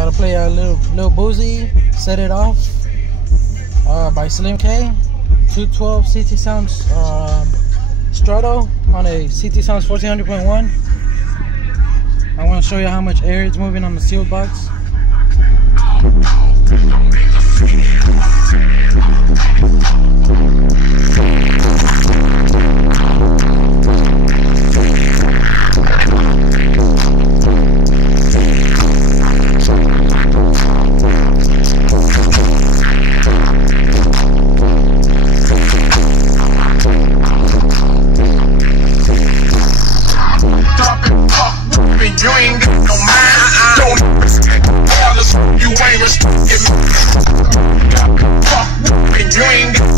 About to play a little Boozy, Set It Off by Slim K. 212 CT Sounds Strato on a CT Sounds 1400.1. I want to show you how much air it's moving on the sealed box. You ain't got no mind, don't you ain't respecting me. You ain't got